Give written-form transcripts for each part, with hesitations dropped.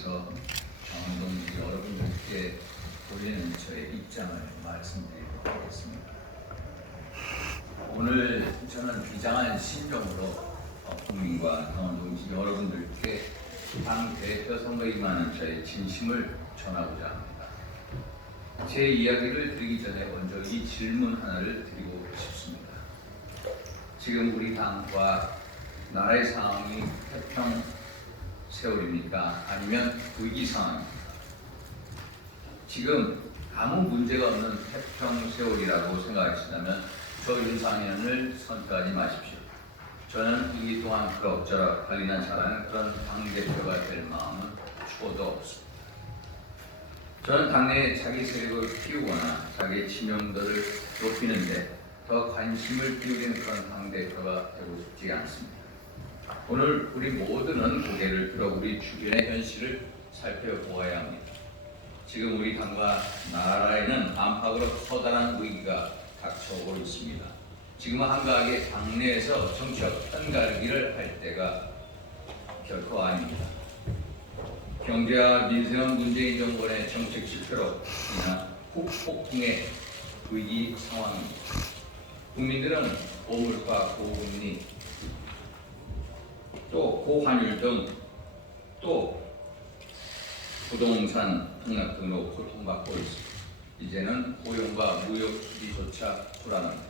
통해서 정동지 여러분들께 올리는 저의 입장을 말씀드리도록 하겠습니다. 오늘 저는 비장한 심정으로 국민과 강원동지 여러분들께 당 대표 선거에 임하는 저의 진심을 전하고자 합니다. 제 이야기를 드리기 전에 먼저 이 질문 하나를 드리고 싶습니다. 지금 우리 당과 나라의 상황이 태평 세월입니까? 아니면 위기 상황입니까? 지금 아무 문제가 없는 태평 세월이라고 생각하신다면 저 윤상현을 선택하지 마십시오. 저는 이 또한 그럭저럭 관리나 잘하는 그런 당대표가 될 마음은 추호도 없습니다. 저는 당내에 자기 세력을 키우거나 자기 지명도를 높이는데 더 관심을 기울이는 그런 당대표가 되고 싶지 않습니다. 오늘 우리 모두는 고개를 들어 우리 주변의 현실을 살펴보아야 합니다. 지금 우리 당과 나라에는 안팎으로 커다란 위기가 닥쳐오고 있습니다. 지금은 한가하게 당내에서 정치적 편가르기를 할 때가 결코 아닙니다. 경제와 민생은 문재인 정권의 정책 실패로 인한 후폭풍의 위기 상황입니다. 국민들은 고물가, 고금리, 또 고환율 등 또 부동산 폭락 등으로 고통받고 있습니다. 이제는 고용과 무역 수지조차 불안합니다.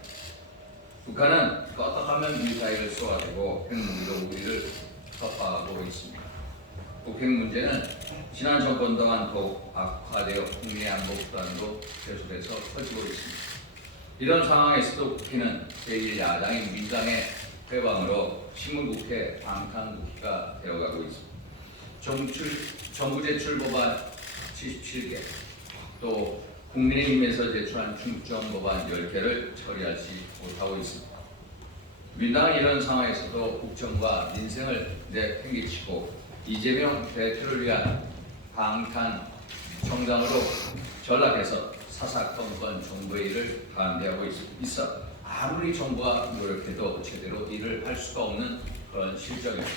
북한은 껐덕하면 미사일을 쏘아대고 핵무기로 우리를 협박하고 있습니다. 북핵 문제는 지난 정권 동안 더욱 악화되어 국내 안보 불안도 계속해서 커지고 있습니다. 이런 상황에서도 국회는 제1야당인 민주당의 회방으로 신문국회, 방탄국회가 되어가고 있습니다. 정부 제출 법안 77개, 또 국민의힘에서 제출한 중점 법안 10개를 처리하지 못하고 있습니다. 민당은 이런 상황에서도 국정과 민생을 내팽개치고 이재명 대표를 위한 방탄 정당으로 전락해서 사사건건 정부의 일을 반대하고 있어 아무리 정부가 노력해도 제대로 일을 할 수가 없는 그런 실정입니다.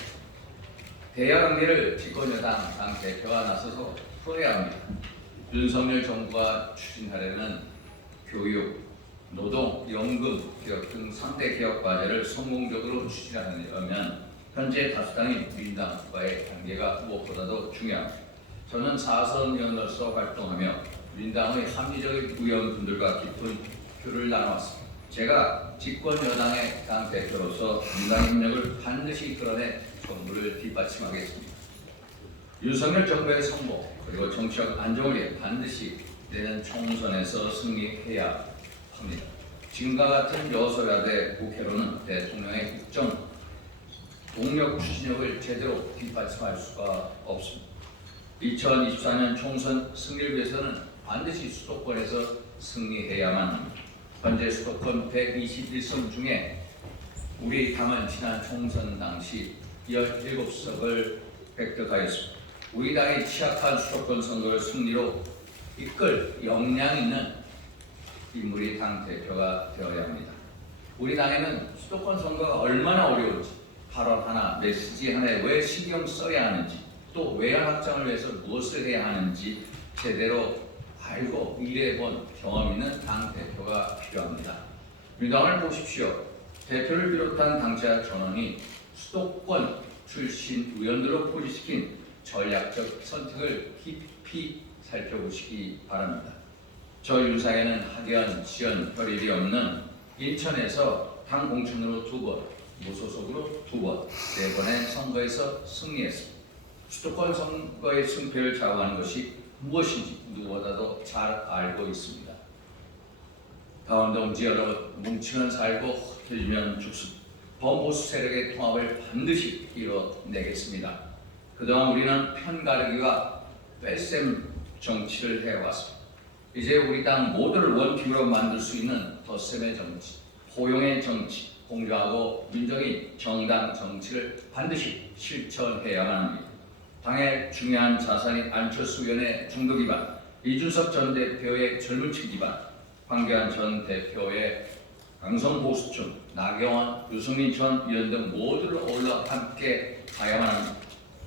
대야관계를 집권여당 당 대표가 나서서 풀어야 합니다. 윤석열 정부가 추진하려는 교육, 노동, 연금, 개혁 등 3대 개혁 과제를 성공적으로 추진하려면 현재 다수당인 민당과의 관계가 무엇보다도 중요합니다. 저는 4선 의원으로서 활동하며 민당의 합리적인 의원분들과 깊은 교류를 나눠왔습니다. 제가 집권 여당의 당 대표로서 민당 협력을 반드시 이끌어내 정부를 뒷받침하겠습니다. 윤석열 정부의 성공 그리고 정치적 안정을 위해 반드시 내년 총선에서 승리해야 합니다. 지금과 같은 여소야대 국회로는 대통령의 국정 동력 추진력을 제대로 뒷받침할 수가 없습니다. 2024년 총선 승리를 위해서는 반드시 수도권에서 승리해야만 합니다. 현재 수도권 121석 중에 우리 당은 지난 총선 당시 17석을 획득하였습니다. 우리 당이 취약한 수도권 선거를 승리로 이끌 역량 있는 인물이 당 대표가 되어야 합니다. 우리 당에는 수도권 선거가 얼마나 어려운지, 발언 하나, 메시지 하나에 왜 신경 써야 하는지, 또 외연 확장을 위해서 무엇을 해야 하는지 제대로 알고 일해본 경험 있는 당 대표가 필요합니다. 민당을 보십시오. 대표를 비롯한 당자 전원이 수도권 출신 의원들로 포지시킨 전략적 선택을 깊이 살펴보시기 바랍니다. 저 윤상현은 학연, 지연, 혈일이 없는 인천에서 당 공천으로 2번, 무소속으로 2번, 4번의 선거에서 승리했습니다. 수도권 선거의 승패를 좌우하는 것이 무엇인지 누구보다도 잘 알고 있습니다. 강원동지 여러분, 뭉치면 살고 흩어지면 죽습니다. 범보수 세력의 통합을 반드시 이뤄내겠습니다. 그동안 우리는 편가르기와 뺄셈 정치를 해왔습니다. 이제 우리 당 모두를 원팀으로 만들 수 있는 덧셈의 정치, 포용의 정치, 공정하고 민정의 정당 정치를 반드시 실천해야만 합니다. 당의 중요한 자산이 안철수 의원의 중도 기반, 이준석 전 대표의 젊은 층 기반, 황교안 전 대표의 강성 보수층, 나경원, 유승민 전 의원 등 모두를 어울러 함께 가야만 합니다.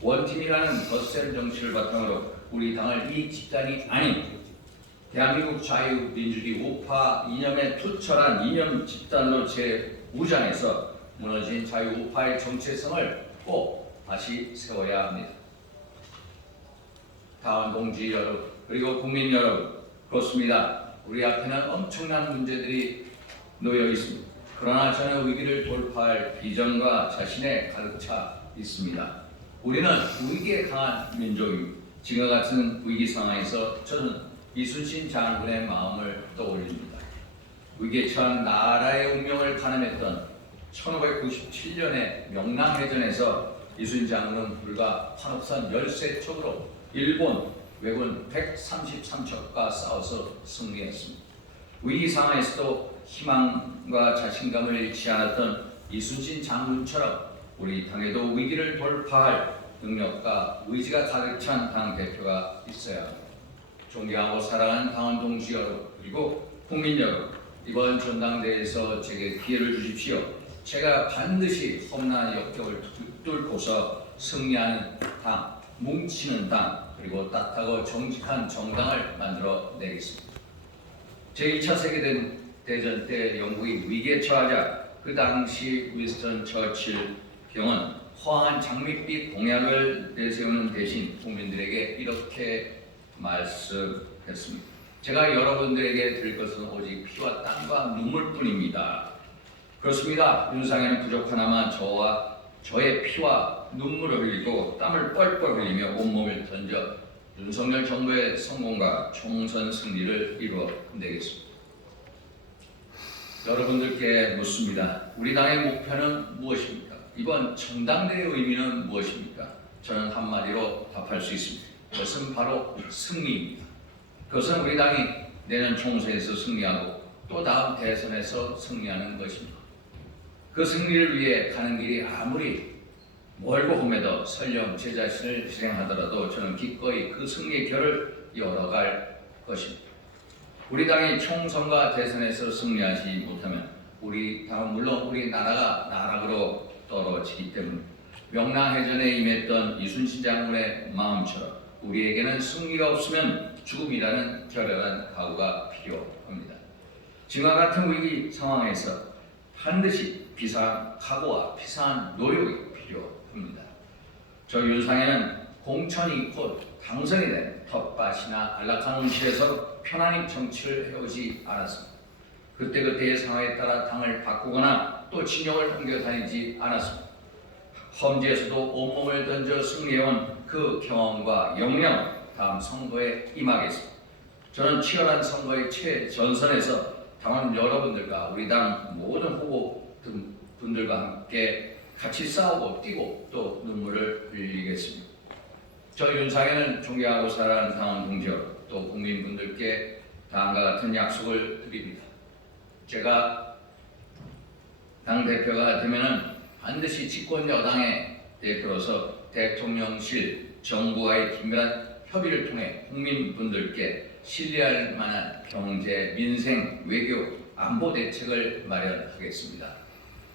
원팀이라는 덧셈 정치를 바탕으로 우리 당을 이익 집단이 아닌 대한민국 자유민주주의 우파 이념에 투철한 이념 집단으로 재무장해서 무너진 자유우파의 정체성을 꼭 다시 세워야 합니다. 다음 동지 여러분, 그리고 국민 여러분, 그렇습니다. 우리 앞에는 엄청난 문제들이 놓여 있습니다. 그러나 저는 위기를 돌파할 비전과 자신의 가득 차 있습니다. 우리는 위기에 강한 민족입니다. 지금과 같은 위기 상황에서 저는 이순신 장군의 마음을 떠올립니다. 위기에 처한 나라의 운명을 가늠했던 1597년의 명랑해전에서 이순신 장군은 불과 환옥선 13척으로 일본 왜군 133척과 싸워서 승리했습니다. 위기 상황에서도 희망과 자신감을 잃지 않았던 이순신 장군처럼 우리 당에도 위기를 돌파할 능력과 의지가 가득 찬 당대표가 있어야 합니다. 존경하고 사랑하는 당원 동지 여러분, 그리고 국민 여러분, 이번 전당대회에서 제게 기회를 주십시오. 제가 반드시 험난한 역경을 뚫고서 승리하는 당, 뭉치는 당, 그리고 따뜻하고 정직한 정당을 만들어 내겠습니다. 제2차 세계대전 때 영국이 위기에 처하자 그 당시 윈스턴 처칠 경은 허황한 장밋빛 공약을 내세우는 대신 국민들에게 이렇게 말씀했습니다. 제가 여러분들에게 드릴 것은 오직 피와 땀과 눈물뿐입니다. 그렇습니다. 윤상현은 부족하나마 저와 저의 피와 눈물을 흘리고 땀을 뻘뻘 흘리며 온몸을 던져 윤석열 정부의 성공과 총선 승리를 이루어내겠습니다. 여러분들께 묻습니다. 우리 당의 목표는 무엇입니까? 이번 전당대회의 의미는 무엇입니까? 저는 한마디로 답할 수 있습니다. 그것은 바로 승리입니다. 그것은 우리 당이 내년 총선에서 승리하고 또 다음 대선에서 승리하는 것입니다. 그 승리를 위해 가는 길이 아무리 멀고 험해도 설령 제 자신을 희생하더라도 저는 기꺼이 그 승리의 결을 이어갈 것입니다. 우리 당이 총선과 대선에서 승리하지 못하면 우리 당은 물론 우리 나라가 나락으로 떨어지기 때문에 명랑해전에 임했던 이순신 장군의 마음처럼 우리에게는 승리가 없으면 죽음이라는 결연한 각오가 필요합니다. 지금과 같은 위기 상황에서 반드시 비상한 각오와 비상한 노력이 필요합니다. 저 윤상현은 공천이 곧 당선이 된 텃밭이나 안락한 온실에서 편안히 정치를 해오지 않았습니다. 그때그때의 상황에 따라 당을 바꾸거나 또 진영을 옮겨 다니지 않았습니다. 험지에서도 온몸을 던져 승리해온 그 경험과 역량 다음 선거에 임하겠습니다. 저는 치열한 선거의 최전선에서 당원 여러분들과 우리 당 모든 후보분들과 함께 같이 싸우고 뛰고 또 눈물을 흘리겠습니다. 저 윤상현은 존경하고 사랑하는 당원 동지 여러분, 또 국민분들께 다음과 같은 약속을 드립니다. 제가 당대표가 되면은 반드시 집권 여당의 대표로서 대통령실 정부와의 긴밀한 협의를 통해 국민분들께 신뢰할 만한 경제, 민생, 외교, 안보 대책을 마련하겠습니다.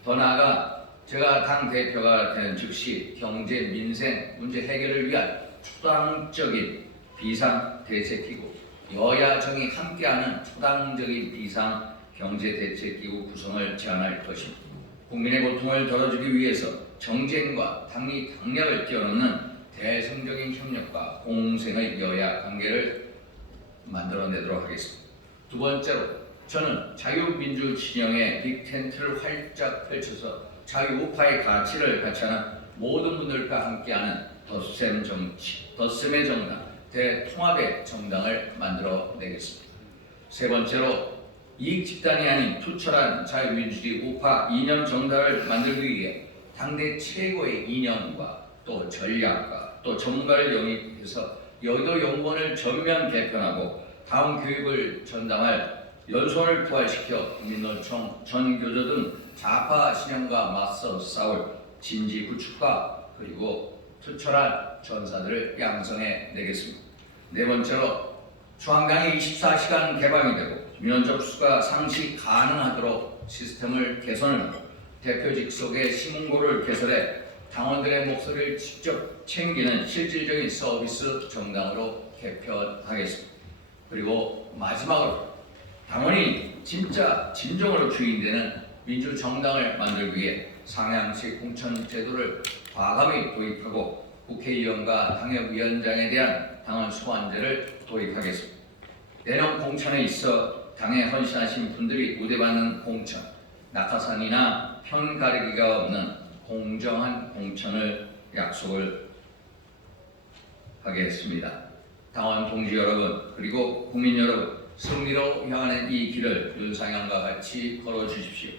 더 나아가 제가 당대표가 되는 즉시 경제, 민생 문제 해결을 위한 초당적인 비상대책기구, 여야정이 함께하는 초당적인 비상경제대책기구 구성을 제안할 것입니다. 국민의 고통을 덜어주기 위해서 정쟁과 당리당략을 뛰어넘는 대성적인 협력과 공생의 여야 관계를 만들어내도록 하겠습니다. 두 번째로 저는 자유민주 진영의 빅텐트를 활짝 펼쳐서 자유우파의 가치를 같이 하는 모든 분들과 함께하는 덧셈 정치, 덧셈의 정당, 대통합의 정당을 만들어내겠습니다. 세 번째로 이익 집단이 아닌 투철한 자유민주주의 우파 이념 정당을 만들기 위해 당대 최고의 이념과 또 전략과 또 전문가를 영입해서 여의도 연구원을 전면 개편하고 다음 교육을 전담할 연수원을 부활시켜 국민노총, 전교조 등 좌파 신념과 맞서 싸울 진지 구축과 그리고 투철한 전사들을 양성해 내겠습니다. 네 번째로 중앙당이 24시간 개방이 되고 민원 접수가 상시 가능하도록 시스템을 개선을 하고 대표직 속의 신문고를 개설해 당원들의 목소리를 직접 챙기는 실질적인 서비스 정당으로 개편하겠습니다. 그리고 마지막으로 당원이 진짜 진정으로 주인되는 민주정당을 만들기 위해 상향식 공천 제도를 과감히 도입하고 국회의원과 당협위원장에 대한 당원 소환제를 도입하겠습니다. 내년 공천에 있어 당에 헌신하신 분들이 우대받는 공천, 낙하산이나 편 가리기가 없는 공정한 공천을 약속을 하겠습니다. 당원 동지 여러분, 그리고 국민 여러분, 승리로 향하는 이 길을 윤상현과 같이 걸어주십시오.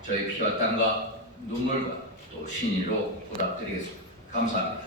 저희 피와 땀과 눈물과 또 신의로 보답드리겠습니다. 감사합니다.